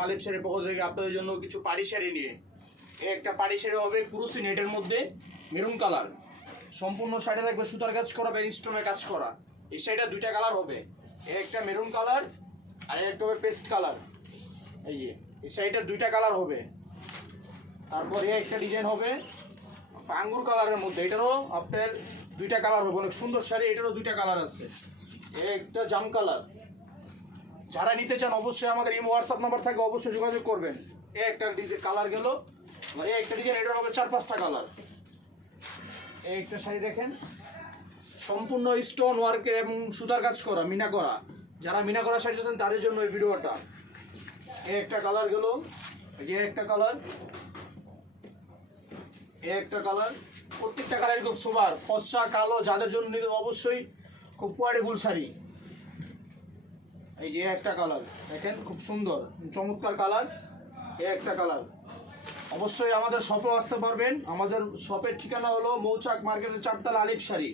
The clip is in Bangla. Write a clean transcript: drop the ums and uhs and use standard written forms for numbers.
মালিক শাড়ির পক্ষ থেকে আপনাদের জন্য কিছু পাড়ি শাড়ি নিয়ে। একটা পাড়ি শাড়ি হবে কুরুসি নেটের মধ্যে মেরুন কালার, সম্পূর্ণ শাড়ি থাকবে সুতার কাজ করা বা স্টোনের কাজ করা। এই শাড়িটা দুইটা কালার হবে, একটা মেরুন কালার আর একটা হবে পেস্ট কালার। এই যে এই শাড়িটা দুইটা কালার হবে। তারপরে একটা ডিজাইন হবে আঙ্গুর কালারের মধ্যে, এটারও আপনার দুইটা কালার হবে, অনেক সুন্দর শাড়ি, এটারও দুইটা কালার আছে। একটা জাম কালার। যারা নিতে চান অবশ্যই আমাদের এই হোয়াটসঅ্যাপ নাম্বার থাকে, অবশ্যই যোগাযোগ করবেন। একটা ডিজাইন কালার গেল, একটা ডিজাইন, এটার হবে 4-5টা কালার। এই একটা শাড়ি দেখেন সম্পূর্ণ স্টোন ওয়ার্কের এবং সুতার কাজ করা, মিনা করা। যারা মিনা করা শাড়ি চাচ্ছেন তাদের জন্য এই ভিডিওটা। এই একটা কালার গেল, যে একটা কালার, একটা কালার, প্রত্যেকটা কালারই খুব সুপার, ফর্সা কালো যাদের জন্য নিতে অবশ্যই খুব কোয়ালিটিফুল শাড়ি। এই যে একটা কালার দেখেন খুব সুন্দর চমৎকার কালার, এই একটা কালার। অবশ্যই আমাদের শপে আসতে পারবেন। আমাদের শপের ঠিকানা হলো মৌচাক মার্কেটের 4তলা আলিফ শাড়ি।